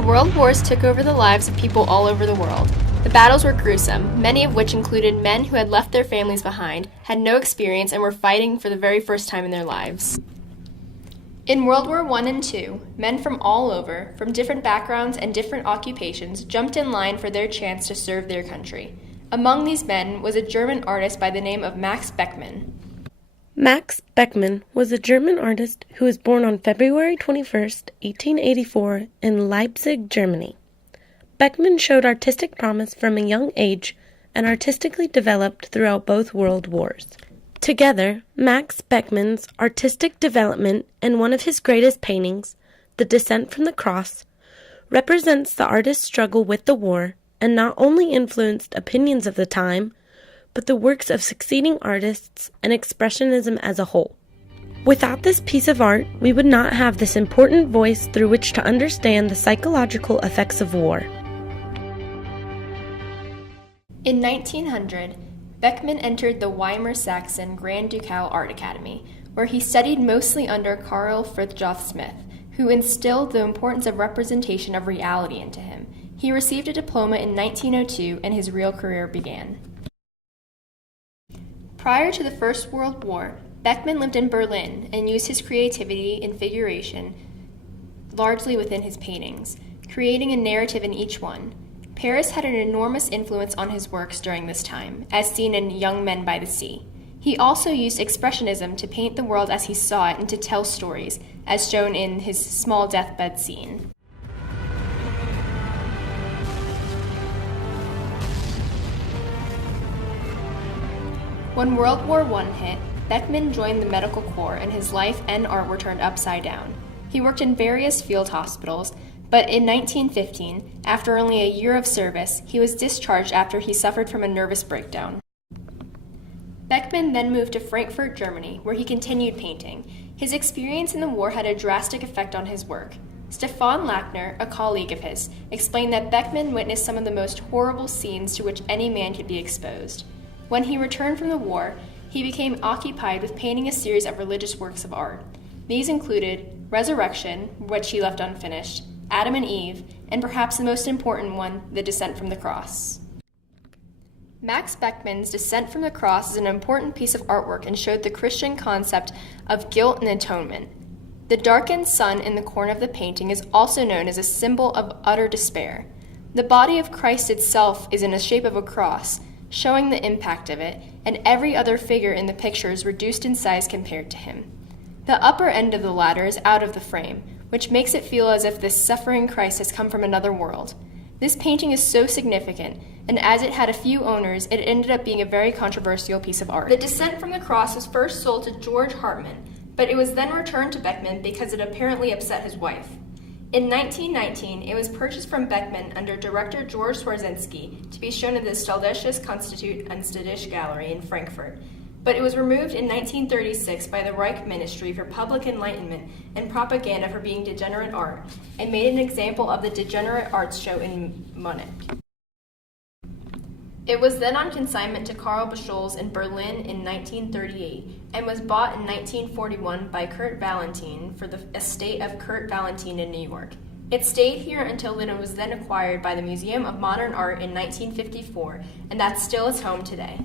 The world wars took over the lives of people all over the world. The battles were gruesome, many of which included men who had left their families behind, had no experience, and were fighting for the very first time in their lives. In World War I and II, men from all over, from different backgrounds and different occupations, jumped in line for their chance to serve their country. Among these men was a German artist by the name of Max Beckmann. Max Beckmann was a German artist who was born on February 21, 1884, in Leipzig, Germany. Beckmann showed artistic promise from a young age and artistically developed throughout both world wars. Together, Max Beckmann's artistic development and one of his greatest paintings, The Descent from the Cross, represents the artist's struggle with the war and not only influenced opinions of the time, but the works of succeeding artists and Expressionism as a whole. Without this piece of art, we would not have this important voice through which to understand the psychological effects of war. In 1900, Beckmann entered the Weimar-Saxon Grand Ducal Art Academy, where he studied mostly under Carl Frithjof Smith, who instilled the importance of representation of reality into him. He received a diploma in 1902, and his real career began. Prior to the First World War, Beckmann lived in Berlin and used his creativity and figuration largely within his paintings, creating a narrative in each one. Paris had an enormous influence on his works during this time, as seen in Young Men by the Sea. He also used Expressionism to paint the world as he saw it and to tell stories, as shown in his small deathbed scene. When World War I hit, Beckmann joined the medical corps and his life and art were turned upside down. He worked in various field hospitals, but in 1915, after only a year of service, he was discharged after he suffered from a nervous breakdown. Beckmann then moved to Frankfurt, Germany, where he continued painting. His experience in the war had a drastic effect on his work. Stefan Lackner, a colleague of his, explained that Beckmann witnessed some of the most horrible scenes to which any man could be exposed. When he returned from the war, he became occupied with painting a series of religious works of art. These included Resurrection, which he left unfinished, Adam and Eve, and perhaps the most important one, The Descent from the Cross. Max Beckmann's Descent from the Cross is an important piece of artwork and showed the Christian concept of guilt and atonement. The darkened sun in the corner of the painting is also known as a symbol of utter despair. The body of Christ itself is in the shape of a cross, showing the impact of it, and every other figure in the picture is reduced in size compared to him. The upper end of the ladder is out of the frame, which makes it feel as if this suffering Christ has come from another world. This painting is so significant, and as it had a few owners, it ended up being a very controversial piece of art. The Descent from the Cross was first sold to George Hartmann, but it was then returned to Beckmann because it apparently upset his wife. In 1919, it was purchased from Beckmann under director George Swarzynski to be shown in the Stadisches Konstitut und Städtische Gallery in Frankfurt, but it was removed in 1936 by the Reich Ministry for Public Enlightenment and Propaganda for being degenerate art, and made an example of the degenerate arts show in Munich. It was then on consignment to Karl Buchholz in Berlin in 1938 and was bought in 1941 by Kurt Valentin for the estate of Kurt Valentin in New York. It stayed here until it was then acquired by the Museum of Modern Art in 1954, and that's still its home today.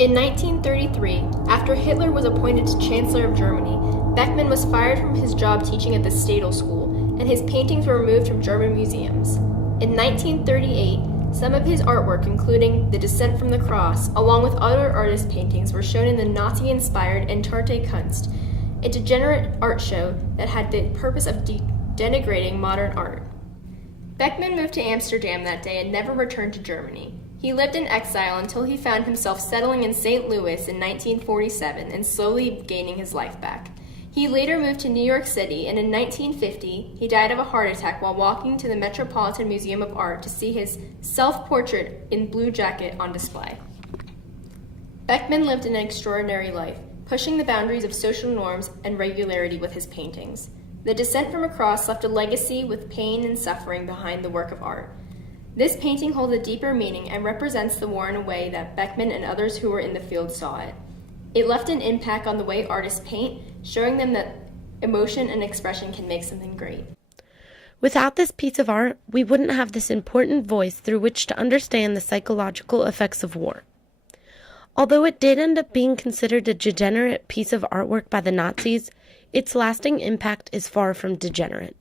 In 1933, after Hitler was appointed to Chancellor of Germany, Beckmann was fired from his job teaching at the Stadel School, and his paintings were removed from German museums. In 1938, some of his artwork, including The Descent from the Cross, along with other artist paintings, were shown in the Nazi-inspired Entartre Kunst, a degenerate art show that had the purpose of denigrating modern art. Beckmann moved to Amsterdam that day and never returned to Germany. He lived in exile until he found himself settling in St. Louis in 1947 and slowly gaining his life back. He later moved to New York City, and in 1950, he died of a heart attack while walking to the Metropolitan Museum of Art to see his self-portrait in blue jacket on display. Beckmann lived an extraordinary life, pushing the boundaries of social norms and regularity with his paintings. The Descent from a Cross left a legacy with pain and suffering behind the work of art. This painting holds a deeper meaning and represents the war in a way that Beckmann and others who were in the field saw it. It left an impact on the way artists paint, showing them that emotion and expression can make something great. Without this piece of art, we wouldn't have this important voice through which to understand the psychological effects of war. Although it did end up being considered a degenerate piece of artwork by the Nazis, its lasting impact is far from degenerate.